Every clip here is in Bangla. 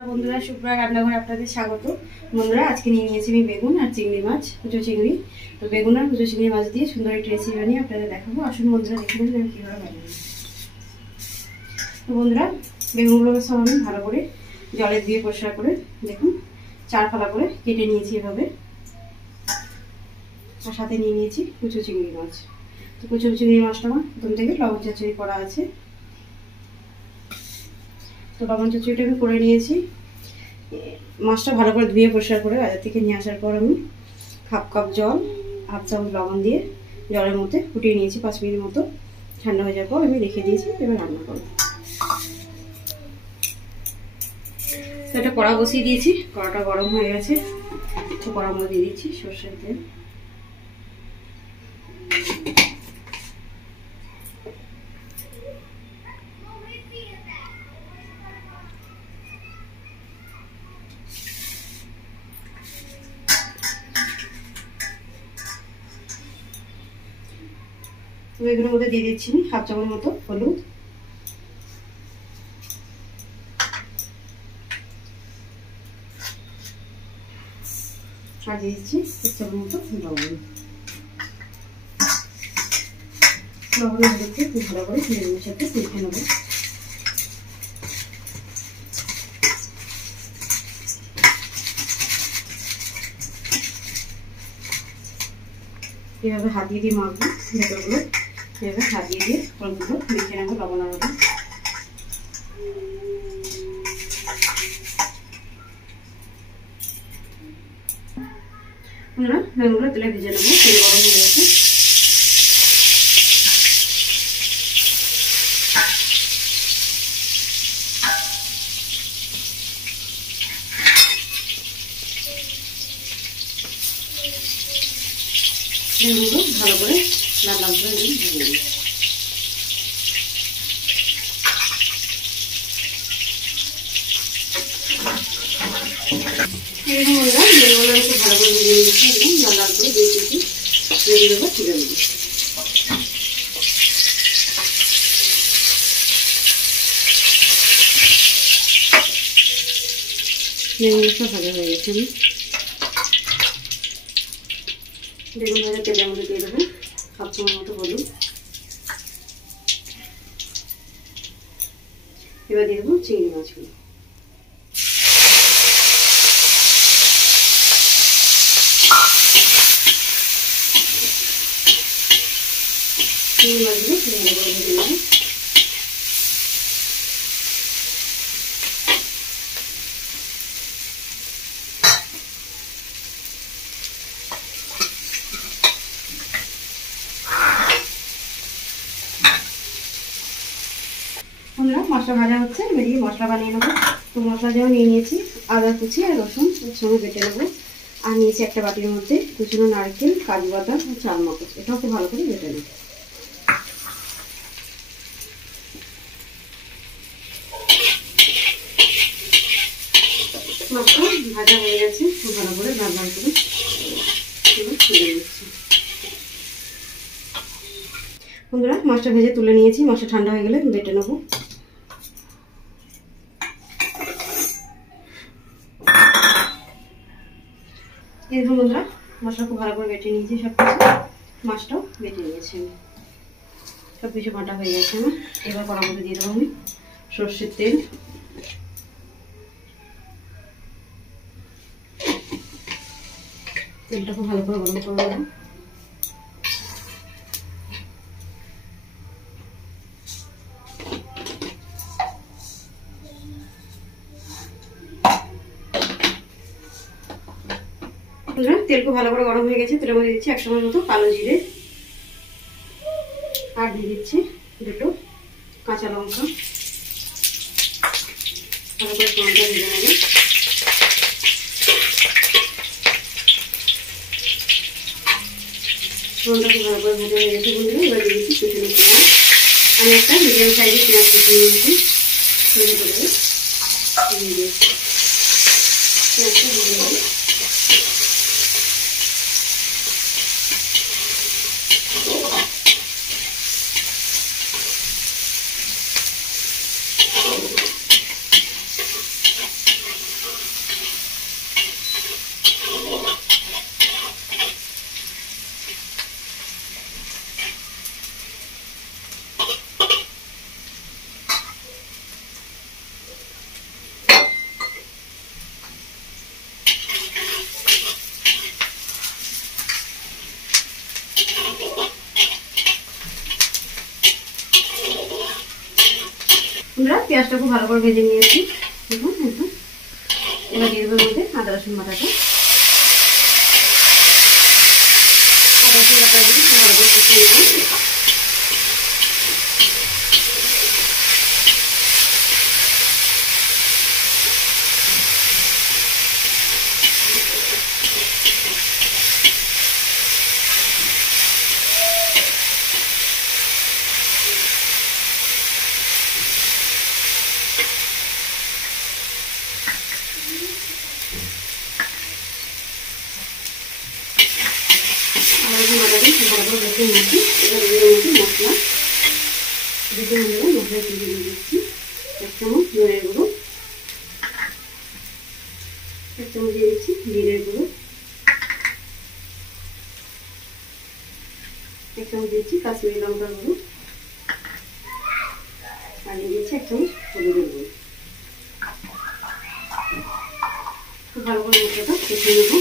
বন্ধুরা শুক্রবার রান্নাঘরে আপনাদের স্বাগত। বন্ধুরা আজকে নিয়ে নিয়েছি আমি বেগুন আর চিংড়ি মাছ, কুচো চিংড়ি। তো বেগুন আর কুচো চিংড়ি মাছ দিয়ে সুন্দর একটি রেসিপি বানিয়ে আপনাদের দেখাবো। আসুন বন্ধুরা দেখে নিন আমি কীভাবে বানাবো। তো বন্ধুরা বেগুনগুলোকে সব আমি ভালো করে জলে দিয়ে পরিষ্কার করে দেখুন 4 ফালা করে কেটে নিয়েছি এভাবে। আর সাথে নিয়ে নিয়েছি কুচো চিংড়ি মাছ। তো কুচো চিংড়ি মাছটা আমার প্রথম থেকে লবণ চচ্চড়ি করা আছে। তো লবণ চচ্চড়িটা আমি করে নিয়েছি। মাছটা ভালো করে ধুয়ে পরিষ্কার করে বাজার থেকে নিয়ে আসার পর আমি হাফ কাপ জল, হাফ চামচ লবণ দিয়ে জলের মধ্যে ফুটিয়ে নিয়েছি 5 মিনিট মতো। ঠান্ডা হয়ে যাওয়ার পর আমি রেখে দিয়েছি। এবার রান্না করব। তো একটা কড়া বসিয়ে দিয়েছি, কড়াটা গরম হয়ে গেছে। তো কড়ার মধ্যে দিয়ে দিচ্ছি সরষের তেল। এগুলোর মধ্যে দিয়ে দিচ্ছি হাফ চামচ মতো হলুদ, আর দিয়ে দিচ্ছি 1 চামচ মতো লবণ। লবণ হলুদকে খুব ভালো করে বেগুনের সাথে মেখে নেব। এভাবে হাত দিয়ে মাখবো ভেতরগুলো, এভাবে হাত দিয়ে ফলগুলো মেখে নেবো লবণ আর হলুদ। আমরা বেগুনগুলো তেলে ভেজে নেবো। তেল গরম হয়ে গেছে। বেগুনগুলো ভালো করে লাল লাল করে ভেজে নেব। এরকম আমরা বেগুনগুলো একটু ভালো করে ভেজে নিচ্ছি, একদম লাল লাল করে দিয়ে দিচ্ছি। রেডি দেবো তুলে নেব। বেগুনগুলো সব ভাজা হয়ে গেছে। বেগুন ভাজা তেলের মধ্যে দিয়ে দেবো হাফ চামচ মতো হলুদ। এবার দিয়ে দেবো চিংড়ি মাছগুলো। চিংড়ি মাছগুলো ভালো করে ভেজে নেব। বন্ধুরা মশলা ভাজা হচ্ছে, বেরিয়ে মশলা বানিয়ে নেবো। তো মশলা যেমন নিয়ে নিয়েছি আদা কুচি আর রসুন এর সঙ্গে বেটে নেবো। আর নিয়েছি একটা বাটির মধ্যে কুচনো নারকেল, কাজু বাদাম আর চালমগজ। এটাও খুব ভালো করে বেটে নেবো। মাছটা ভাজা হয়ে গেছে, খুব ভালো করে লাল লাল করে তুলে নিচ্ছি। বন্ধুরা মাছটা ভেজে তুলে নিয়েছি। মাছটা ঠান্ডা হয়ে গেলে বেটে নেবো। এরকম বন্ধুরা মশলা খুব ভালো করে বেটে নিয়েছি। সব কিছু মাছটাও বেটে নিয়েছি আমি। সব কিছু বাটা হয়ে গেছে আমার। এবার কড়ার মধ্যে দিয়ে দেবো আমি সর্ষের তেল। তেলটা খুব ভালো করে গরম করে নেব। তেল খুব ভালো করে গরম হয়ে গেছে। তেলের মধ্যে দিচ্ছি 1 চামচ মতো কালো জিরে, আর দিয়ে দিচ্ছি 2টো কাঁচা লঙ্কা। ভালো করে ফোড়নটা ভেজে নেব। ফোড়নটা খুব ভালো করে ভেজে হয়ে গেছে বন্ধুরা। এবার দিয়ে দিচ্ছি কুচনো পেঁয়াজ। আমি একটা মিডিয়াম সাইজের পেঁয়াজ কুচিয়ে নিয়েছি। দিয়ে দিচ্ছি পেঁয়াজটা ভেজে নেব। পেঁয়াজটা খুব ভালো করে ভেজে নিয়েছি। দেখুন একদম। এবার দিয়ে দেবো মধ্যে আদা রসুন বাটাটা। আদা রসুন বাটা দিয়ে ভালো করে কষিয়ে নেব। মশলা দিয়ে দিচ্ছি 1 চামচ ধনের গুঁড়ো, 1 চামচ দিয়ে দিচ্ছি জিরের গুঁড়ো, 1 চামচ দিচ্ছি কাশ্মীরি লঙ্কার গুঁড়ো, আর দিয়ে দিচ্ছি 1 চামচ হলুদের গুঁড়ো। খুব ভালো করে মশলাটা কষিয়ে নেব।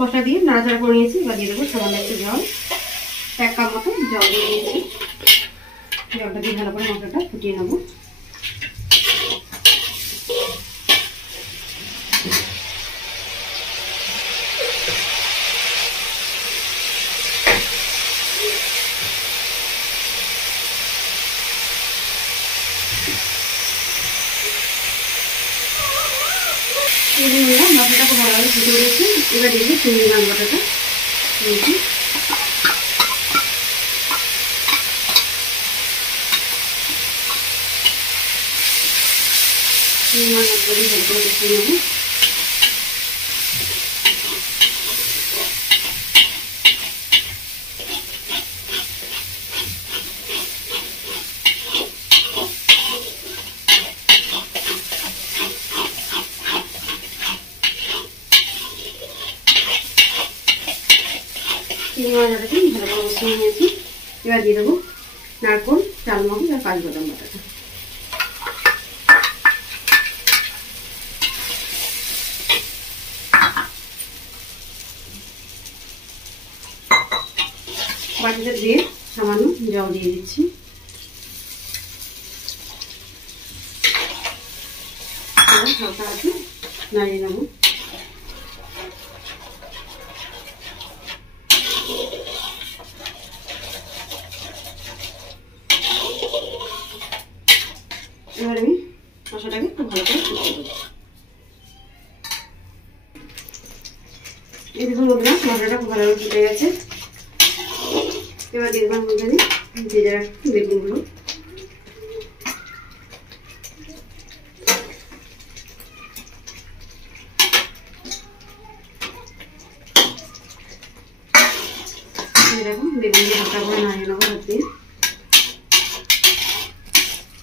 মশলা দিয়ে নাড়াচাড়া করে নিয়েছি। এবার দিয়ে দেবো সামান্য একটু জল, 1 কাপ মতো জল দিয়ে দিয়েছি। জলটা দিয়ে ভালো করে মশলাটা ফুটিয়ে নেবো। মশলাটা খুব ভালোভাবে ফুটে উঠেছে। এবার দিয়ে দিই চিংড়ি মাছ বাটাটা দিয়েছি। চিংড়ি মাছ বাটাটা দিয়ে ভালো করে কষিয়ে নেবো। চিংড়ি মাছ বাটাটা ভালো করে কষিয়ে নিয়েছি। এবার দিয়ে দেবো নারকেল, চালমগজ আর কাজবাদাম বাটাটা। বাটিতে দিয়ে সামান্য জল দিয়ে দিচ্ছি। হালকা হাতে নাড়িয়ে নেব। এবার আমি মশলাটাকে খুব ভালো করে কষিয়ে দেবো। এই দেখুন বন্ধুরা, মশলাটা খুব ভালো করে ফুটে গেছে। এবার দিয়ে দেবো মধ্যে ভেজে রাখা বেগুনগুলো। দেখুন বেগুনগুলো হালকা করে নাড়িয়ে নেবো হাত দিয়ে।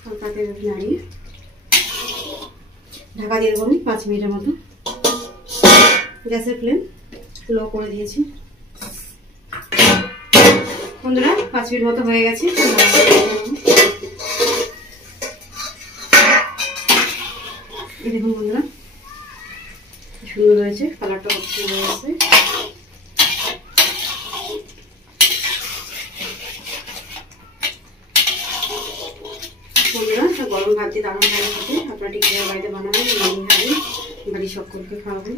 হালকা তেল নাড়িয়ে ঢাকা দিয়ে দেবো আমি 5 মিনিটের মতো। গ্যাসের ফ্লেম লো করে দিয়েছি। বন্ধুরা 5 মিনিট মতো হয়ে গেছে। এই দেখুন বন্ধুরা সুন্দর হয়েছে, কালারটা খুব সুন্দর হয়েছে। বন্ধুরা গরম ভাত দিয়ে দারুণ ভালো খেতে। আপনারা ঠিক বাড়িতে বানাবেন, খাবেন, বাড়ির সকলকে খাওয়াবেন।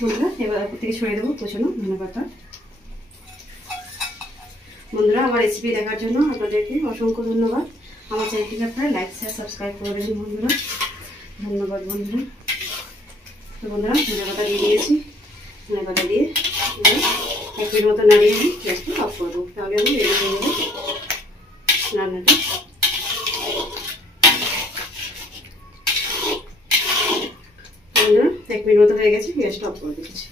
বন্ধুরা এবার উপর থেকে ছড়িয়ে দেবো কুচনো ধনেপাতা। বন্ধুরা আমার রেসিপি দেখার জন্য আপনাদেরকে অসংখ্য ধন্যবাদ। আমার চ্যানেলটিকে আপনারা লাইক শেয়ার সাবস্ক্রাইব করে দেবেন বন্ধুরা। ধন্যবাদ বন্ধুরা। তো বন্ধুরা ধনেপাতা দিয়ে দিয়েছি। ধনেপাতা দিয়ে 1 মিনিট মতো নাড়িয়ে আমি গ্যাসটা অফ করবো। তাহলে আমি রেডি হয়ে যাবো রান্নাটা। বন্ধুরা 1 মিনিট মতো হয়ে গেছে, গ্যাসটা অফ করে দিচ্ছি।